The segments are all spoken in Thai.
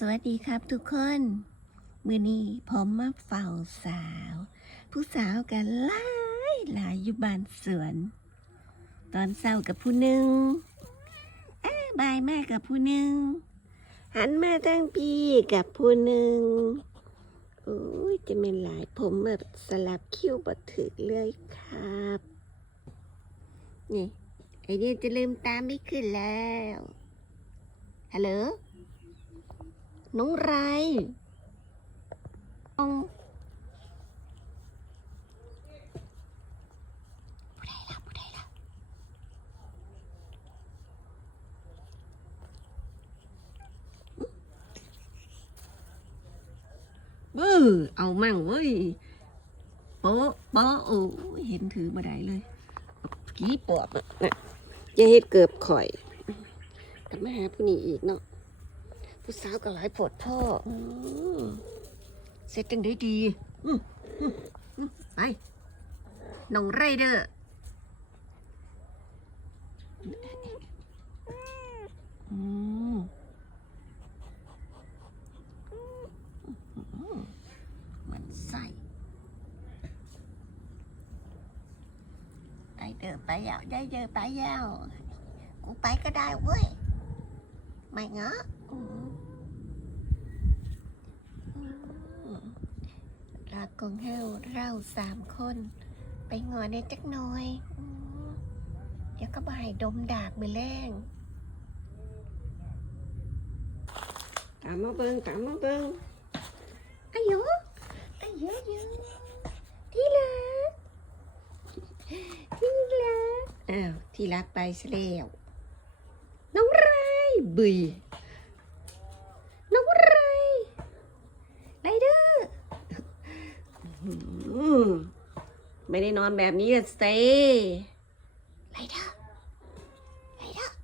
สวัสดีครับทุกคน มือนี้ผมมาเฝ้าสาว ผู้สาวกันหลายหลายอยู่บ้านสวน ตอนเศร้ากับผู้หนึ่งบายแม่กับผู้หนึ่ง หันมาตั้งพี่กับผู้หนึ่งโอ้ยจะเป็นหลายผมแบบสลับคิ้วบดถึกเลยครับ นี่ไอเดียจะลืมตามไม่ขึ้นแล้วฮัลโหล น้องไรน้องผู้ใดล่ะผู้ใดล่ะบื้อเอามั่งเว้ยโป๊ะโป๊ะโอ้ยเห็นถือมาได้เลยกี่ปอบอะน่ะอย่าเฮ็ดเกือบข่อยกลับมาหาผู้นี้อีกเนาะ ผู้สาวก็หลายโผดพ่ออืมเสร็จจังได้ดีอืมอืมอืมไปน้องไรเดอร์อืมมันใส่ไปเดอไปยาวได้เดอไปยาวกูไปก็ได้เว้ย ไม่เงาะอืมอืม รักของเฮาเราสามคน ไปงอในจักหน่อยอืมเดี๋ยวก็บ่ายดมดากมือแรงตามมาเบิงตามมาเบิงอายุอายุยุที่รักที่รักอ้าวที่รักไปซะแล้วน้องไรบุยน้องไรไรเดอร์อืม ไม่ได้นอนแบบนี้สเตย์ไรเดอร์ไรเดอร์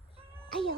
อายุ